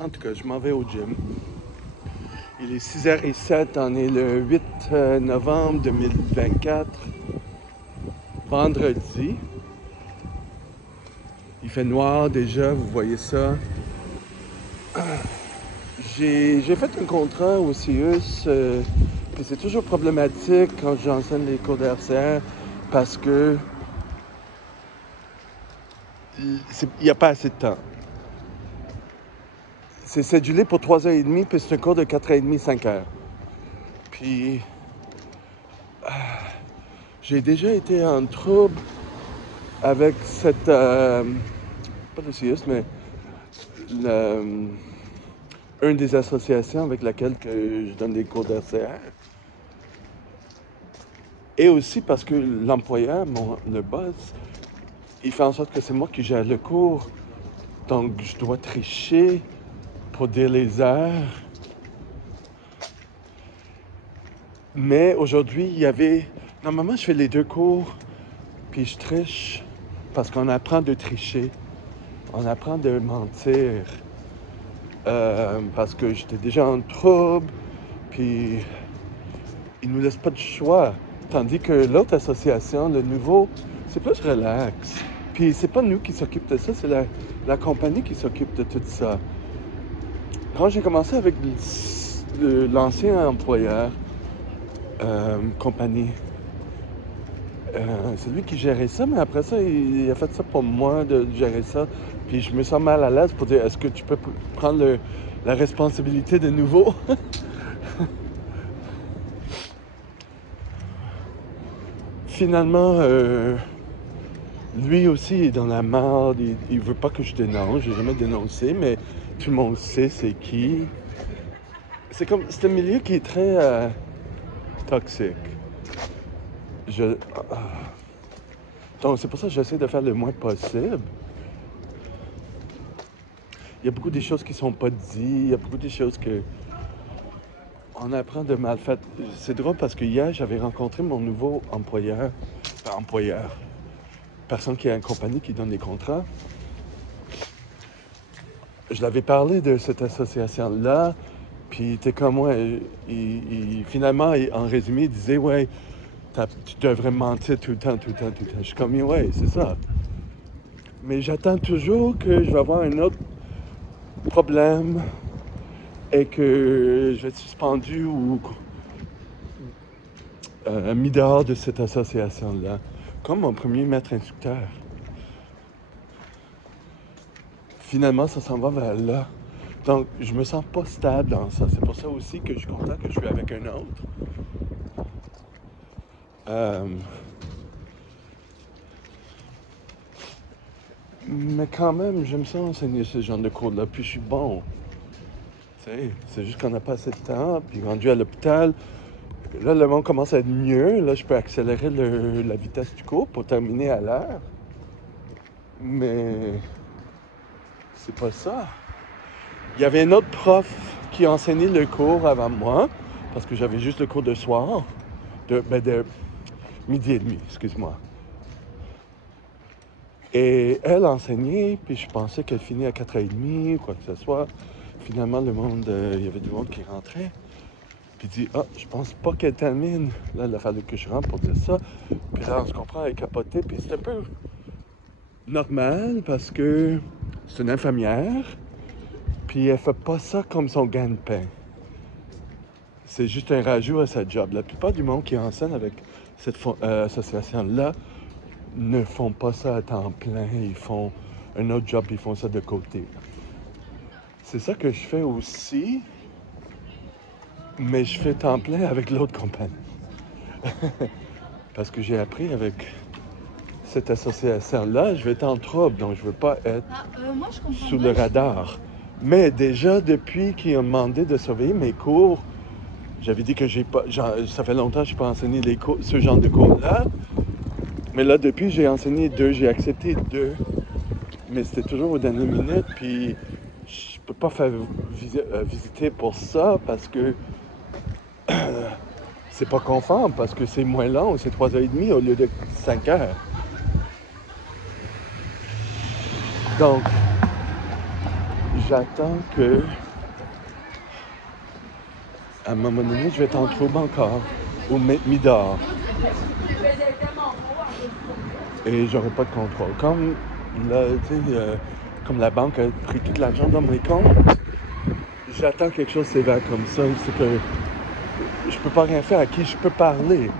En tout cas, je m'en vais au gym. Il est 6h07, on est le 8 novembre 2024, vendredi. Il fait noir déjà, vous voyez ça. J'ai fait un contrat au CIUS, puis c'est toujours problématique quand j'enseigne les cours d'RCR parce que il n'y a pas assez de temps. C'est cédulé pour 3h30, puis c'est un cours de 4h30, 5h. Puis j'ai déjà été en trouble avec cette... pas le CIUS, mais une des associations avec laquelle je donne des cours d'RCR. Et aussi parce que l'employeur, le boss, il fait en sorte que c'est moi qui gère le cours. Donc, je dois tricher pour dire les heures. Mais aujourd'hui, il y avait... Normalement, je fais les deux cours, puis je triche parce qu'on apprend de tricher. On apprend de mentir. Parce que j'étais déjà en trouble, puis ils nous laissent pas de choix. Tandis que l'autre association, le nouveau, c'est plus relax. Puis c'est pas nous qui s'occupent de ça, c'est la compagnie qui s'occupe de tout ça. Quand j'ai commencé avec l'ancien employeur, compagnie, c'est lui qui gérait ça, mais après ça, il a fait ça pour moi de gérer ça. Puis je me sens mal à l'aise pour dire, est-ce que tu peux prendre la responsabilité de nouveau? Finalement, lui aussi est dans la merde, il veut pas que je dénonce, j'ai jamais dénoncé, mais tout le monde sait c'est qui. C'est un milieu qui est très toxique. Donc c'est pour ça que j'essaie de faire le moins possible. Il y a beaucoup de choses qui sont pas dites, il y a beaucoup de choses que on apprend de mal fait. C'est drôle parce que hier, j'avais rencontré mon nouveau employeur, personne qui a une compagnie qui donne des contrats. Je l'avais parlé de cette association-là, puis il était comme moi. Finalement, en résumé, il disait, ouais, tu devrais mentir tout le temps. Je suis comme, ouais, c'est ça. Mais j'attends toujours que je vais avoir un autre problème et que je vais être suspendu ou mis dehors de cette association-là, comme mon premier maître instructeur. Finalement, ça s'en va vers là. Donc, je me sens pas stable dans ça. C'est pour ça aussi que je suis content que je suis avec un autre. Mais quand même, j'aime ça enseigner ce genre de cours-là, puis je suis bon. C'est juste qu'on n'a pas assez de temps, puis rendu à l'hôpital, là, le monde commence à être mieux. Là, je peux accélérer la vitesse du cours pour terminer à l'heure. Mais c'est pas ça. Il y avait un autre prof qui enseignait le cours avant moi, parce que j'avais juste le cours de soir, de midi et demi, excuse-moi. Et elle enseignait, puis je pensais qu'elle finit à 4h30 ou quoi que ce soit. Finalement, il y avait du monde qui rentrait. Puis dit, je pense pas qu'elle termine. Là, il a fallu que je rentre pour dire ça. Puis là, on se comprend, elle est capotée. Puis c'est un peu normal parce que c'est une infirmière. Puis elle fait pas ça comme son gagne-pain. C'est juste un rajout à sa job. La plupart du monde qui enseigne avec cette association-là ne font pas ça à temps plein. Ils font un autre job, ils font ça de côté. C'est ça que je fais aussi, mais je fais temps plein avec l'autre compagnie. Parce que j'ai appris avec cette association-là, je vais être en trouble, donc je ne veux pas être sous le radar. Mais déjà, depuis qu'ils ont demandé de surveiller mes cours, j'avais dit que ça fait longtemps que je n'ai pas enseigné ce genre de cours-là. Mais là, depuis, j'ai enseigné 2, j'ai accepté 2. Mais c'était toujours aux dernières minutes, puis je peux pas faire visiter pour ça parce que c'est pas conforme parce que c'est moins long, c'est 3h30 au lieu de 5 heures. Donc, j'attends que, à un moment donné, je vais être en trouble encore, ou mis dehors. Et j'aurai pas de contrôle. Comme, là, comme la banque a pris tout l'argent dans mes comptes, j'attends quelque chose de sévère comme ça. C'est que je peux pas rien faire. À qui je peux parler?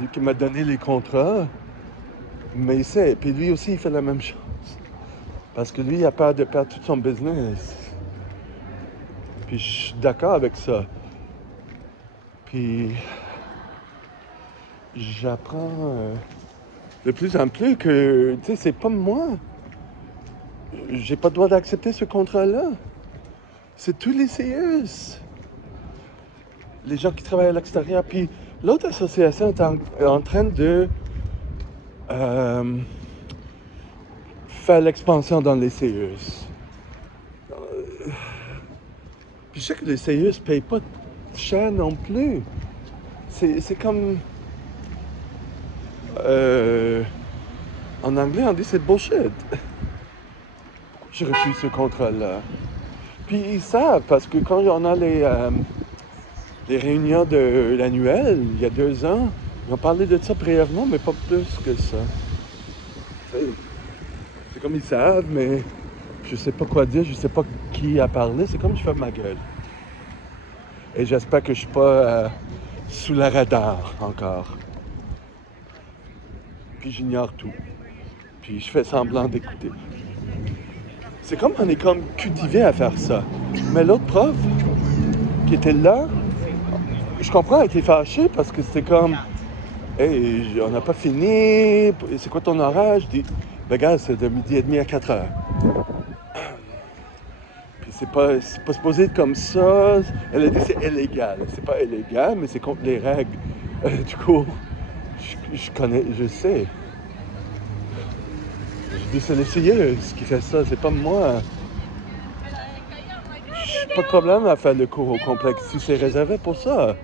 Lui qui m'a donné les contrats, mais il sait. Puis lui aussi, il fait la même chose. Parce que lui, il a peur de perdre tout son business. Puis je suis d'accord avec ça. Puis j'apprends de plus en plus que, tu sais, c'est pas moi. J'ai pas le droit d'accepter ce contrat-là. C'est tous les CES. Les gens qui travaillent à l'extérieur. Puis l'autre association est en train de faire l'expansion dans les CES. Puis je sais que les CES ne payent pas cher non plus. C'est comme... en anglais, on dit c'est bullshit. Je refuse ce contrat-là. Puis ils savent, parce que quand on a les réunions de l'annuel, il y a 2 ans, ils ont parlé de ça brièvement, mais pas plus que ça. C'est comme ils savent, mais je sais pas quoi dire, je sais pas qui a parlé, c'est comme je fais ma gueule. Et j'espère que je suis pas sous la radar encore. Puis j'ignore tout. Puis je fais semblant d'écouter. C'est comme on est comme cultivé à faire ça. Mais l'autre prof qui était là, je comprends, elle était fâchée parce que c'était comme hey, on n'a pas fini, c'est quoi ton horaire? Je dis, ben gars, c'est de 12h30 à 4h. Puis c'est pas supposé être comme ça. Elle a dit c'est illégal. C'est pas illégal, mais c'est contre les règles du cours. Je connais, je sais. Je dis c'est le CIE qui fait ça, c'est pas moi. J'ai pas de problème à faire le cours au complexe si c'est réservé pour ça.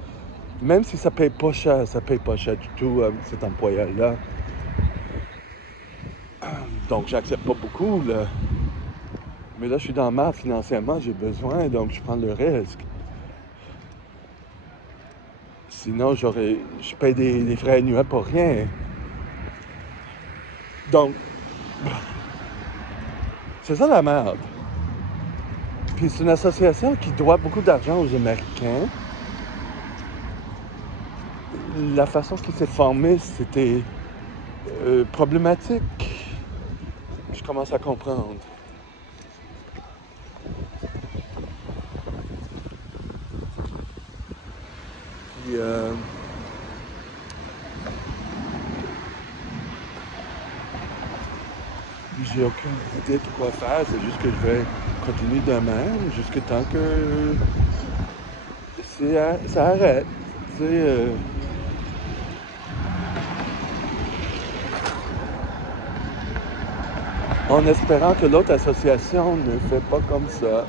Même si ça paye pas cher du tout cet employeur-là. Donc j'accepte pas beaucoup, là. Mais là, je suis dans le mal financièrement, j'ai besoin, donc je prends le risque. Sinon, je paye des frais annuels pour rien. Donc, c'est ça la merde. Puis c'est une association qui doit beaucoup d'argent aux Américains. La façon qu'il s'est formé, c'était problématique. Je commence à comprendre. Puis, j'ai aucune idée de quoi faire. C'est juste que je vais continuer de même jusqu'à temps que ça arrête. Tu sais, en espérant que l'autre association ne fait pas comme ça.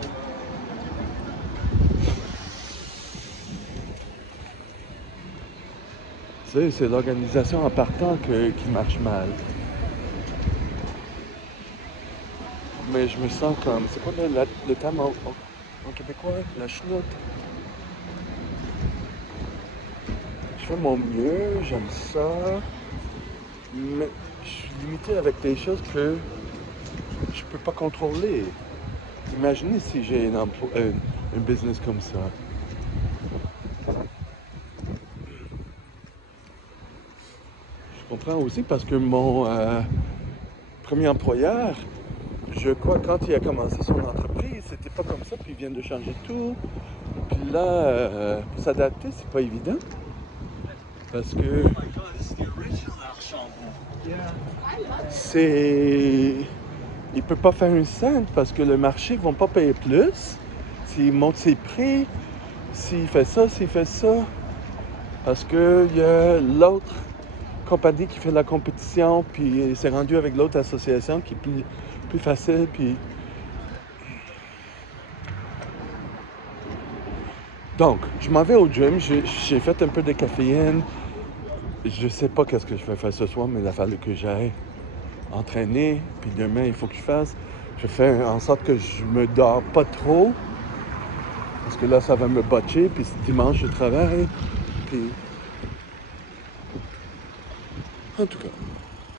Tu sais, c'est l'organisation en partant qui marche mal. Mais je me sens comme... C'est quoi le terme en québécois? La chenoute. Je fais mon mieux, j'aime ça. Mais je suis limité avec des choses que je peux pas contrôler. Imaginez si j'ai un business comme ça. Je comprends aussi parce que mon premier employeur, je crois quand il a commencé son entreprise, c'était pas comme ça, puis il vient de changer tout. Puis là, pour s'adapter, c'est pas évident. Parce que c'est... Il peut pas faire une scène parce que le marché ne va pas payer plus. S'il monte ses prix, s'il fait ça. Parce qu'il y a l'autre compagnie qui fait la compétition, puis il s'est rendu avec l'autre association qui est plus facile, puis... Donc, je m'en vais au gym, j'ai fait un peu de caféine. Je sais pas qu'est-ce que je vais faire ce soir, mais il a fallu que j'aille entraîner. Puis demain, il faut que je fasse. Je fais en sorte que je me dors pas trop. Parce que là, ça va me botcher. Puis dimanche, je travaille. Puis... En tout cas...